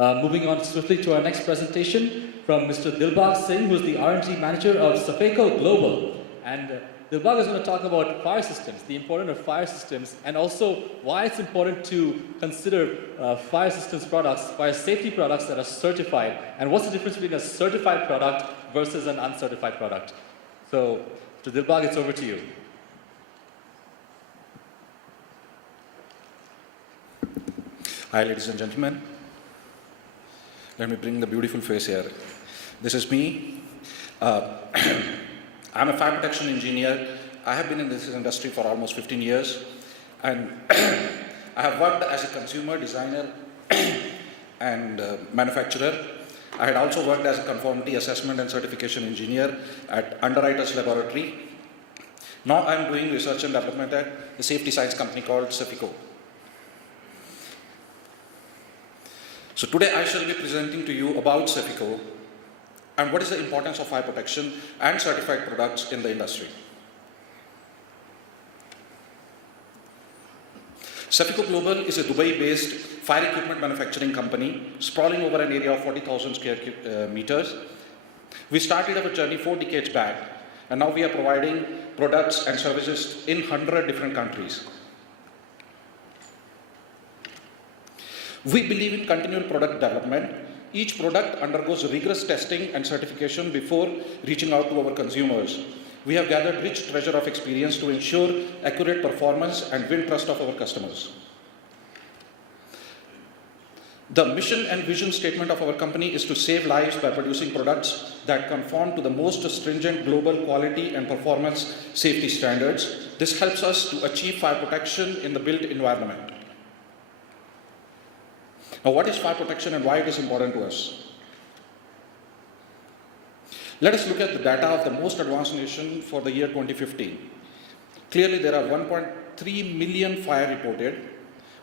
Moving on swiftly to our next presentation from Mr. Dilbagh Singh, who is the R&D manager of SFFECO Global. And Dilbagh is going to talk about fire systems, the importance of fire systems, and also why it's important to consider fire systems products, fire safety products that are certified, and what's the difference between a certified product versus an uncertified product. So, Mr. Dilbagh, it's over to you. Hi, ladies and gentlemen. Let me bring the beautiful face here. This is me. I'm a fire protection engineer. I have been in this industry for almost 15 years. And I have worked as a consumer designer and manufacturer. I had also worked as a conformity assessment and certification engineer at Underwriters Laboratory. Now I'm doing research and development at a safety science company called SFFECO. So today I shall be presenting to you about SFFECO and what is the importance of fire protection and certified products in the industry. SFFECO Global is a Dubai-based fire equipment manufacturing company sprawling over an area of 40,000 square meters. We started our journey 4 decades back, and now we are providing products and services in 100 different countries. We believe in continual product development. Each product undergoes rigorous testing and certification before reaching out to our consumers. We have gathered rich treasure of experience to ensure accurate performance and win trust of our customers. The mission and vision statement of our company is to save lives by producing products that conform to the most stringent global quality and performance safety standards. This helps us to achieve fire protection in the built environment. Now, what is fire protection and why it is important to us? Let us look at the data of the most advanced nation for the year 2015. Clearly, there are 1.3 million fire reported,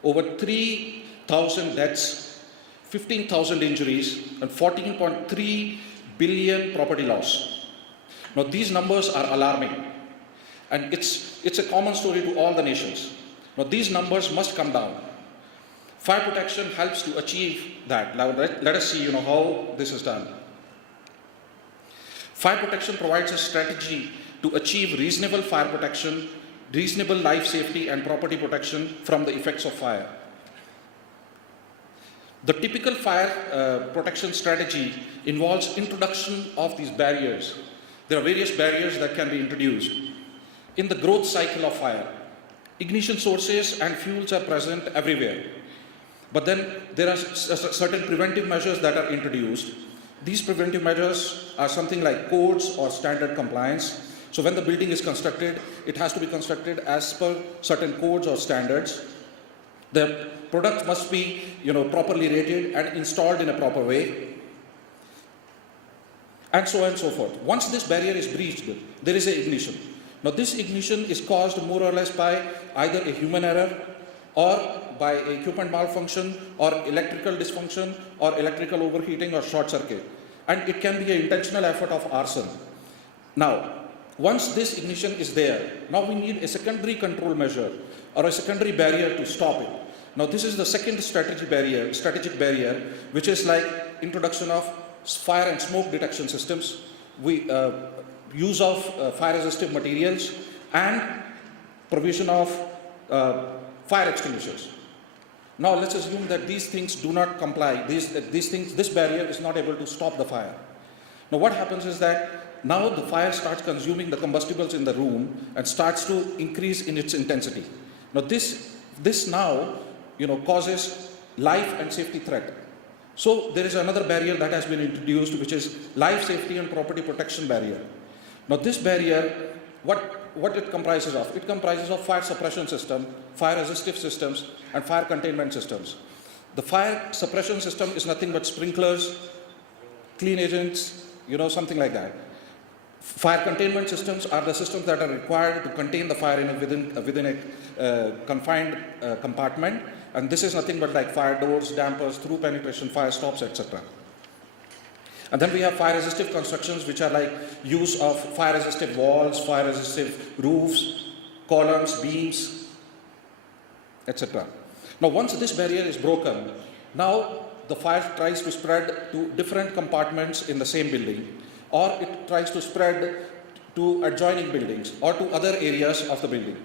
over 3,000 deaths, 15,000 injuries, and 14.3 billion property loss. Now, these numbers are alarming, and it's a common story to all the nations. Now, these numbers must come down. Fire protection helps to achieve that. Now, let us see, how this is done. Fire protection provides a strategy to achieve reasonable fire protection, reasonable life safety and property protection from the effects of fire. The typical fire protection strategy involves introduction of these barriers. There are various barriers that can be introduced. In the growth cycle of fire, ignition sources and fuels are present everywhere. But then there are certain preventive measures that are introduced. These preventive measures are something like codes or standard compliance. So when the building is constructed, it has to be constructed as per certain codes or standards. The product must be, properly rated and installed in a proper way, and so on and so forth. Once this barrier is breached, there is an ignition. Now, this ignition is caused more or less by either a human error or by equipment malfunction or electrical dysfunction or electrical overheating or short circuit. And it can be an intentional effort of arson. Now, once this ignition is there, now we need a secondary control measure or a secondary barrier to stop it. Now, this is the second strategic barrier, which is like introduction of fire and smoke detection systems, use of fire-resistant materials, and provision of fire extinguishers. Now let's assume that these things do not comply. This barrier is not able to stop the fire. Now what happens is that now the fire starts consuming the combustibles in the room and starts to increase in its intensity. Now this now causes life and safety threat. So there is another barrier that has been introduced, which is life safety and property protection barrier. Now this barrier, what it comprises of? It comprises of fire suppression system, fire resistive systems, and fire containment systems. The fire suppression system is nothing but sprinklers, clean agents, something like that. Fire containment systems are the systems that are required to contain the fire within a confined compartment, and this is nothing but like fire doors, dampers, through penetration, fire stops, etc. And then we have fire resistive constructions, which are like use of fire resistive walls, fire resistive roofs, columns, beams, etc. Now once this barrier is broken, now the fire tries to spread to different compartments in the same building, or it tries to spread to adjoining buildings or to other areas of the building.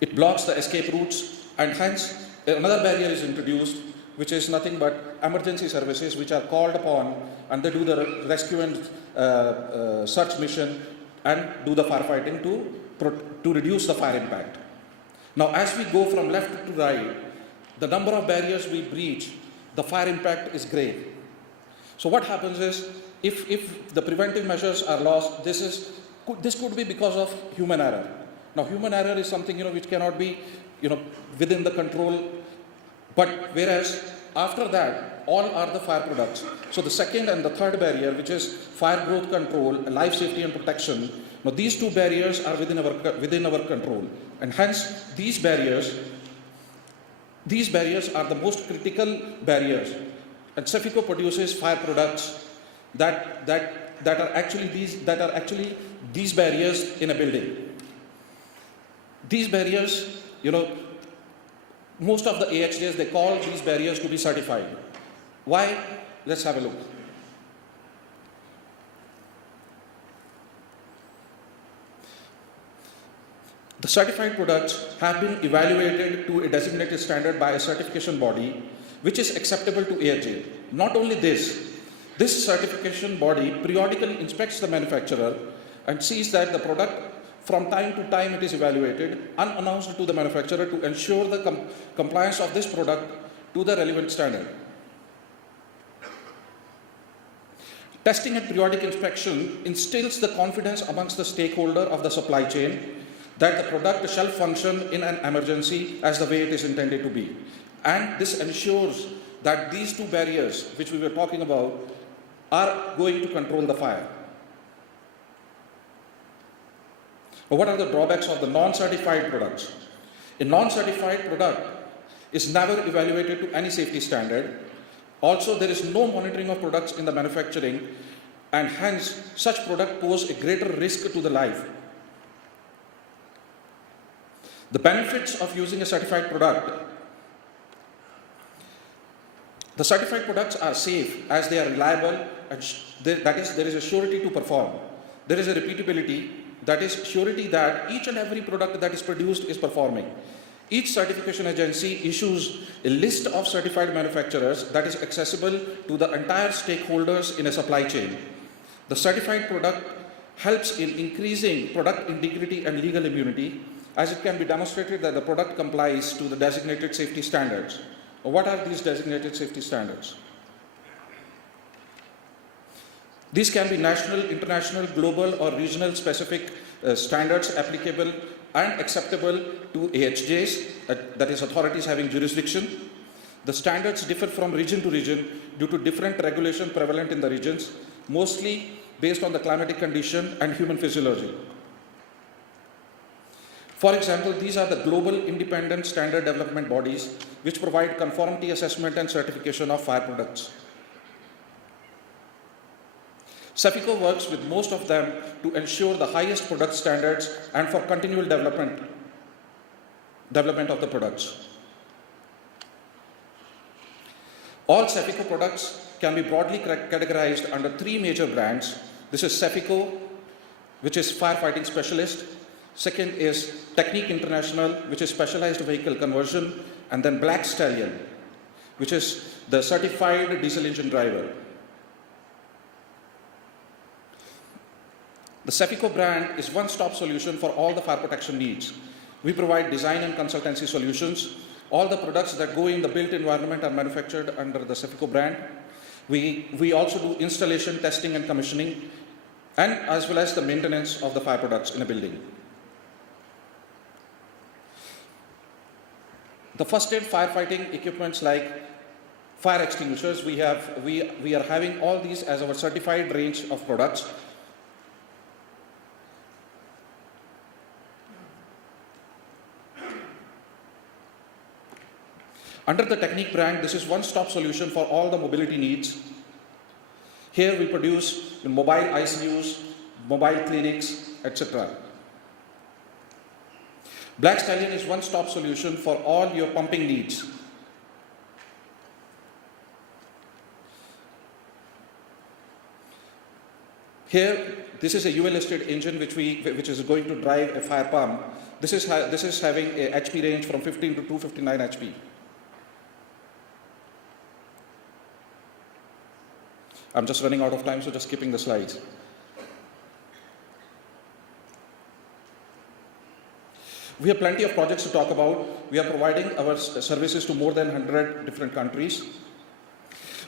It blocks the escape routes, and hence another barrier is introduced, which is nothing but emergency services which are called upon, and they do the rescue and search mission and do the firefighting to reduce the fire impact. Now, as we go from left to right, the number of barriers we breach, the fire impact is great. So what happens is, if the preventive measures are lost, this could be because of human error. Now, human error is something which cannot be within the control. But whereas after that, all are the fire products. So the second and the third barrier, which is fire growth control, life safety and protection. Now these two barriers are within our control, and hence these barriers are the most critical barriers. And SFFECO produces fire products that are actually these barriers in a building. These barriers, most of the AHJs, they call these barriers to be certified. Why? Let's have a look. The certified products have been evaluated to a designated standard by a certification body which is acceptable to AHJ. Not only this certification body periodically inspects the manufacturer and sees that the product, from time to time, it is evaluated unannounced to the manufacturer to ensure the compliance of this product to the relevant standard. Testing and periodic inspection instills the confidence amongst the stakeholder of the supply chain that the product shall function in an emergency as the way it is intended to be. And this ensures that these two barriers which we were talking about are going to control the fire. But what are the drawbacks of the non-certified products? A non-certified product is never evaluated to any safety standard. Also, there is no monitoring of products in the manufacturing, and hence such product pose a greater risk to the life. The benefits of using a certified product. The certified products are safe as they are reliable, and that is, there is a surety to perform. There is a repeatability, that is surety that each and every product that is produced is performing. Each certification agency issues a list of certified manufacturers that is accessible to the entire stakeholders in a supply chain. The certified product helps in increasing product integrity and legal immunity, as it can be demonstrated that the product complies to the designated safety standards. What are these designated safety standards? These can be national, international, global or regional specific standards applicable and acceptable to AHJs, that is authorities having jurisdiction. The standards differ from region to region due to different regulation prevalent in the regions, mostly based on the climatic condition and human physiology. For example, these are the global independent standard development bodies which provide conformity assessment and certification of fire products. SFFECO works with most of them to ensure the highest product standards and for continual development of the products. All SFFECO products can be broadly categorized under three major brands. This is SFFECO, which is firefighting specialist. Second is Technique International, which is specialized vehicle conversion. And then Black Stallion, which is the certified diesel engine driver. The SFFECO brand is one-stop solution for all the fire protection needs. We provide design and consultancy solutions. All the products that go in the built environment are manufactured under the SFFECO brand. We also do installation, testing and commissioning, and as well as the maintenance of the fire products in a building. The first aid firefighting equipments like fire extinguishers, we are having all these as our certified range of products. Under the Technique brand, this is one-stop solution for all the mobility needs. Here we produce mobile ICUs, mobile clinics, etc. Black Stallion is one-stop solution for all your pumping needs. Here, this is a UL-listed engine which is going to drive a fire pump. This is having a HP range from 15 to 259 HP. I'm just running out of time, so just skipping the slides. We have plenty of projects to talk about. We are providing our services to more than 100 different countries.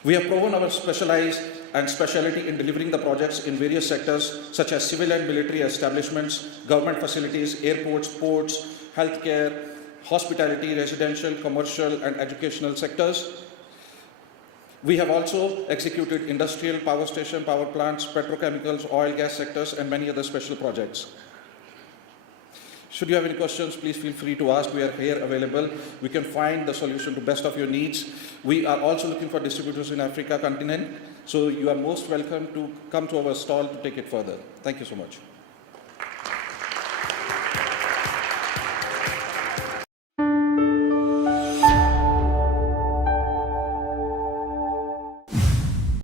We have proven our specialty in delivering the projects in various sectors such as civil and military establishments, government facilities, airports, ports, healthcare, hospitality, residential, commercial and educational sectors. We have also executed industrial, power station, power plants, petrochemicals, oil, gas sectors and many other special projects. Should you have any questions, please feel free to ask. We are here available. We can find the solution to best of your needs. We are also looking for distributors in Africa continent. So you are most welcome to come to our stall to take it further. Thank you so much.